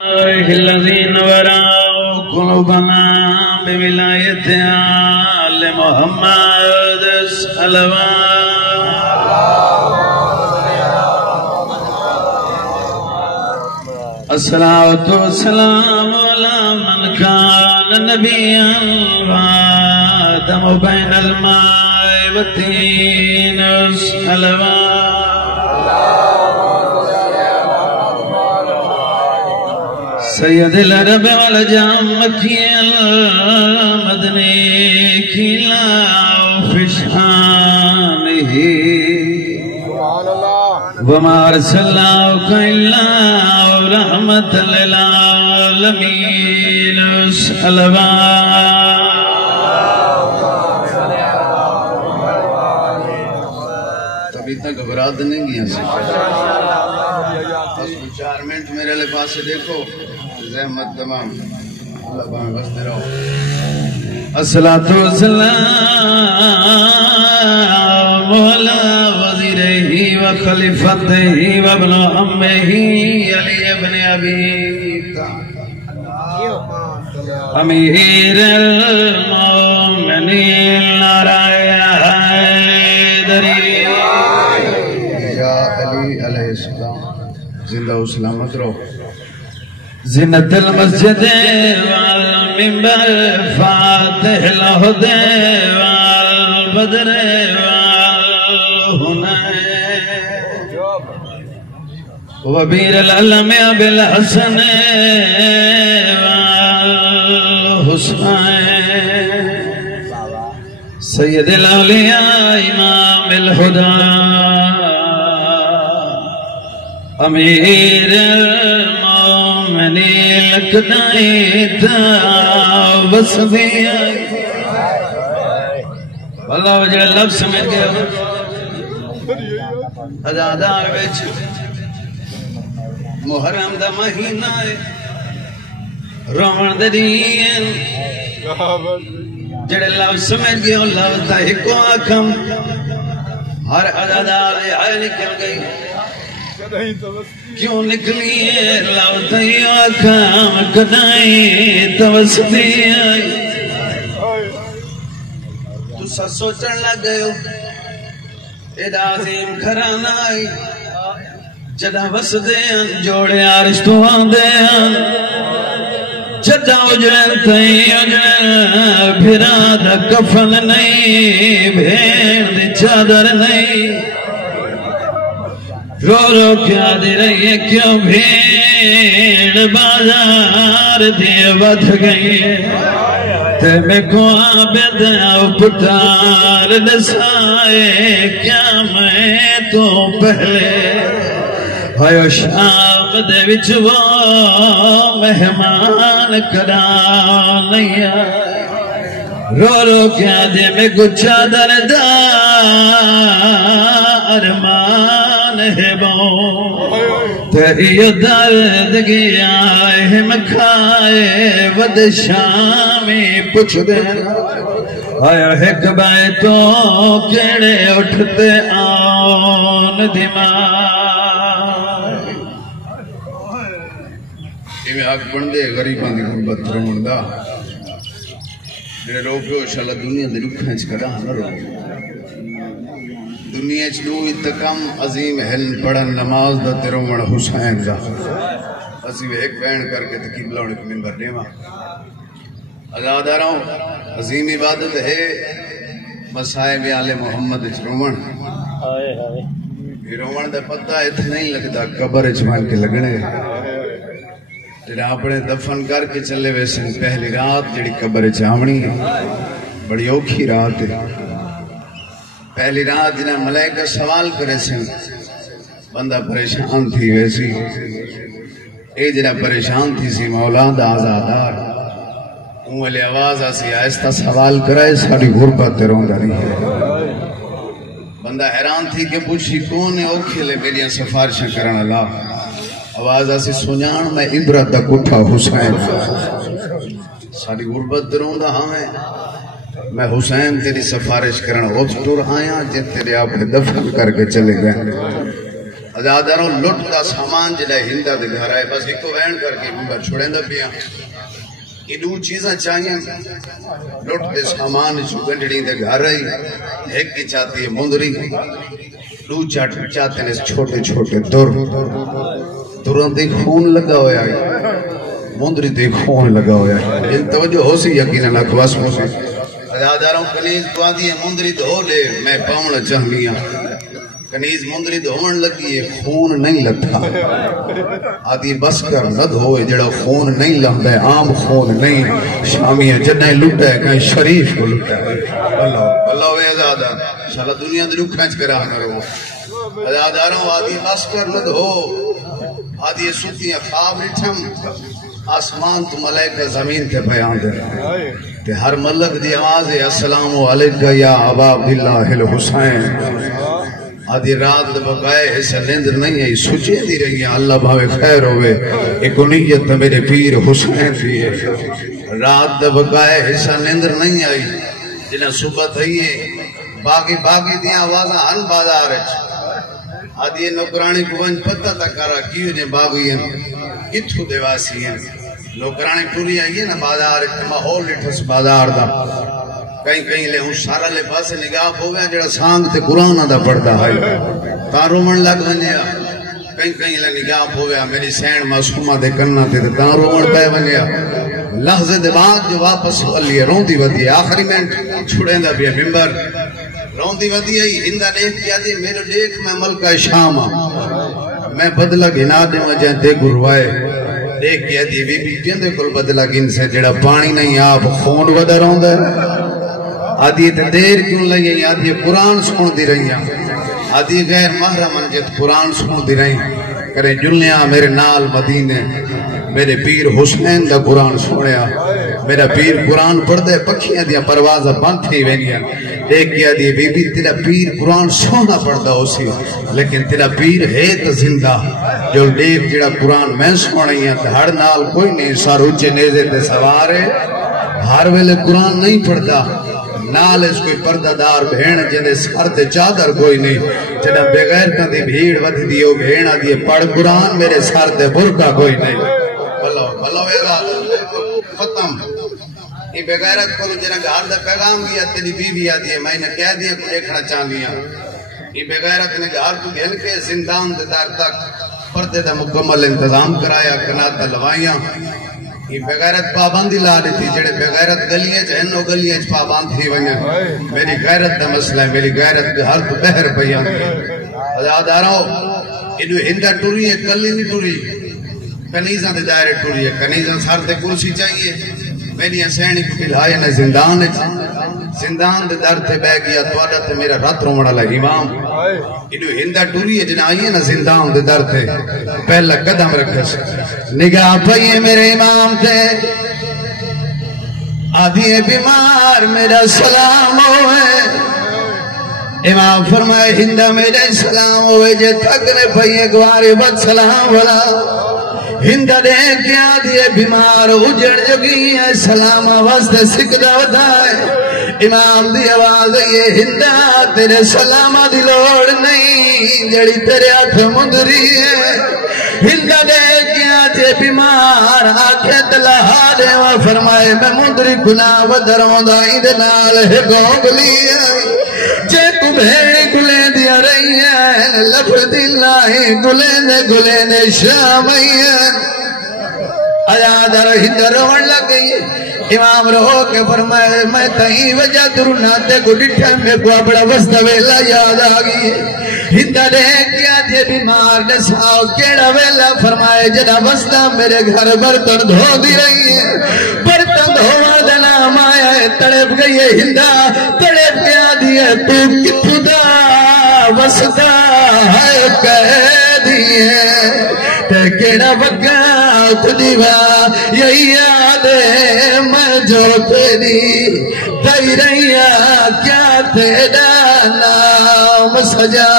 الذين ورعوا قلوبنا بولاية آل محمد الصلاة والسلام على من كان نبيا وآدم بين الماء والتين سید العرب والجام مکی المدنی کلا فشانه وما ارسلناک الا رحمت للعالمین ابھی تک گھبراہٹ نہیں گیا بس 4 منٹ میرے لئے پاس سے دیکھو زحمت تمام اللہ باہم بستے رہو الصلاة والسلام على وزیرہ وخلیفتہ وابن عمہ علی ابن ابی امیر المومنین نعرہ حیدری یا علی علیہ السلام زندہ و سلامت رہو زینت المسجد والمنبر فاتح الہدے والبدر والہنین وبیر العلم بالحسن والحسین سید الاولیاء امام الہدى امیر المومنین لکدائیتا وصفیہ واللہ وجہ لفظ سمجھ گئے ادادار بیچ محرم دا مہینہ روان دا دین جڑے لفظ سمجھ گئے لفظ دا ہکو آکم ہر ادادار آئے نکل گئی کیوں نکلی ہے لاؤتائی آکام کدائی توسطی آئی تو سا سوچن لگ گئے ہو اید عظیم کھرانا آئی جدہ وسدے ان جوڑے عرش تو آندے ان جدہ اجڑن تئی اجڑن پھرا دا کفن نہیں بھین دی چادر نہیں رو رو کیا دے رہی ہے کیوں بھیڑ بازار دیے بدھ گئی ہے تے میں کو عابد او پتار نسائے کیا میں تو پہلے آئیو شام دے وچ وہ مہمان کدا نہیں آئے رو رو کیا دے میں گچھا دردہ ارمان ہے بون تیری درد گیا اہم کھائے ود شامی پچھ دینا آیا ایک بائے تو کیڑے اٹھتے آن دماغ ایمیں آگ بندے غریبان دی غربت رمون دا میرے روکو شاءاللہ دنیا دے رکھیں چکرا نہ روکو دنیا چلو اتکم عظیم حلن پڑھن نماز دا تیرومن حسین دا عظیم ایک بین کر کے تقیب لاؤنے کو منبر دیما ازادہ رہوں عظیم عبادت ہے مسائب آل محمد چرومن یہ رومن دا پتہ اتنا ہی لگتا قبر اچمان کے لگنے جڑا اپنے دفن کر کے چلے ویسے پہلی رات جڑی قبر چامنی بڑی اوکھی رات ہے پہلی رات جنہ ملائکہ سوال کرے سے بندہ پریشان تھی ویسی اے جنہ پریشان تھی سی مولاد آزادار اولی آواز آسی آہستہ سوال کرائے ساری غربت تیروں داری ہے بندہ حیران تھی کہ پوچھی کون ہے اوکھے لے میری سفارشیں کرن اللہ آواز آسی سنیان میں عبرت دا کٹھا حسین ساری غربت تیروں دا ہاں ہے میں حسین تیری سفارش کرنا وقت ٹور آیا جب تیرے آپ نے دفن کر کے چلے گئے ازاداروں لٹ دا سامان جڑا ہندا دے گھر آئے بس ایک وین کر کے ممبر چھوڑیں دا پیا یہ دو چیزاں چاہیے لٹ دے سامان جو گنڈڑی دے گھر آئی ایک کی چاہتی ہے مندری دو چاہتے ہیں چھوٹے چھوٹے دروں دے خون لگا ہویا ہے مندری دے خون لگا ہویا ہے ان توجہ ہو سی یقینا نکواس ہو سی ازاداروں کنیز دعا دیئے مندری دھو لے میں پاؤں چاہنیاں کنیز مندری دھوڑن لگی ہے خون نہیں لگتا آدھی بس کر نہ دھوئے جڑا خون نہیں لگتا ہے عام خون نہیں شامی ہے جنہیں لٹا ہے کہیں شریف کو لٹا ہے اللہ وے ازادہ شاءاللہ دنیا دے رکھنچ کرا کرو ازاداروں آدھی بس کر نہ دھو آدھی سوتیاں خواب رٹھم آسمان تو ملائکہ زمین تے بیان دے تے ہر ملک دی آواز ہے السلام علیکہ یا ابا عبداللہ الحسین آدھی رات بقائے ایسا نیندر نہیں ہے سوچے دی رہی ہیں اللہ بھاوے خیر ہوئے ایک نیت میرے پیر حسین دی ہے رات بقائے ایسا نیندر نہیں آئی جنہیں صبح تھی ہے باقی دیا آوازاں ہن بازار ہے آدھی نوکرانی کو ونج پتہ تکارا کیوں نے باغی ہیں کتھو دیواسی ہیں نوکرانی پوری آئی ہے نا بازار ہے ماحول لٹھس بازار دا کہیں لے ہوں سارا لے پاس نگاہ ہوگا جڑا سانگ تے قرآن دا پڑھتا ہے تارو من لگ ونیا کہیں لے نگاہ ہوگا میری سین معصومہ دے کرنا تے تارو من پہ ونیا لحظے دے بعد جو واپس واللی ہے رون دی ودی ہے آخری منٹ چھوڑیں دا بھی ہے ممبر رون دی ودی ہے ہندہ دیکھ کیا دی میرے دیکھ میں ملکہ شام میں بدلہ گھنا دے وجہ دے گروائے دیکھ کیا دی بی بی جندے کل بدلہ گھن سے جڑا پانی نہیں آپ خون ودہ رون دے آدھی دیر کیوں لگی آدھی قرآن سن دی رہی آدھی غیر محرمن جت قرآن سن دی رہی کرے جلنیا میرے نال مدینے میرے پیر حسین دا قرآن سنیا میرا پیر قرآن پڑھ دے پکھیاں دیا پروازہ بند تھی وینیاں دیکھ کیا دی بی بی تیرا پیر قرآن سونا پڑھ دا ہو سی لیکن تیرا پیر ہے تا زندہ جو دیکھ جڑا قرآن میں سنیا ہر نال کوئی نہیں سار اچھے نیزے تے سوارے ہر ویلے قرآن نہیں پڑھتا نال اس کوئی پردہ دار بھین جنہیں سر تے چادر کوئی نہیں جنہیں بغیر تا دی بھیڑ ودھ دیو بھیڑا دیئے پڑھ قرآن میرے سر تے برکا کوئی نہیں بلو ایگا ختم یہ بغیرت کو جنہیں گھار دا پیغام گیا تیری بی بی آدھی ہے میں نے کہہ دیا کو دیکھنا چاہنیا یہ بغیرت نے گھار کو گھن کے زندان دے دار تک پردے دا مکمل انتظام کرایا کناتا لوائیاں یہ بغیرت پابندی لا رہی تھی جڑے بغیرت گلیاں جہنو گلیاں پابند تھی ویاں میری غیرت دا مسئلہ ہے میری غیرت ہر تو بہر پیاں ازاداروں انہوں ہندہ ٹوری ہے کلی نہیں ٹوری کنیزاں دے دائرے ٹوری ہے کنیزاں سار دے کرسی چاہیے میری سینی کو بلھائے نے زندان دے در تے بے گیا توڑا تے میرا رات رومڑا لگی امام انہوں ہندہ ٹوری ہے جنہیں آئیے نا زندان دے در تے پہلا قدم رکھے سے نگاہ پائیے میرے امام تے آدھی بیمار میرا سلام ہوئے امام فرمائے ہندہ میرے سلام ہوئے جے تھکنے پائیے گوارے بد سلام بلا ہندہ دیکھ کیا دیئے بیمار اجڑ جگی ہے سلام واسطے سکدہ بتائے امام دی آواز یہ ہندہ تیرے سلام دی لوڑ نہیں جڑی تیرے ہاتھ مندری ہے ہندہ دیکھ کیا دیئے بیمار آنکھیں تلہا دے و فرمائے میں مندری گناہ و دروں دائیں دے نال ہے گونگلی ہے جے کو بھیڑ گلیں دیا رہی ہیں لفظ دلائی گلیں دے شامی ہیں آیادر ہندر روڑ لگ گئی امام رہو کے فرمائے میں تہیں وجہ درناتے کو ڈٹھے میں کو بڑا وسط ویلا یاد آگئی ہندر ایک کیا دے بیمار نے ساؤ کیڑا ویلا فرمائے جنا وسطہ میرے گھر برتن دھو دی رہی ہے برتن دھوا دنا مایا ہے تڑپ گئی ہے ہندہ تڑپ گیا دیئے تو کتو دا وسطہ ہے کہہ دیئے تے کیڑا بگا دیوا یہی یاد ہے میں جو تیری دائی رہی کیا تیرا نام سجا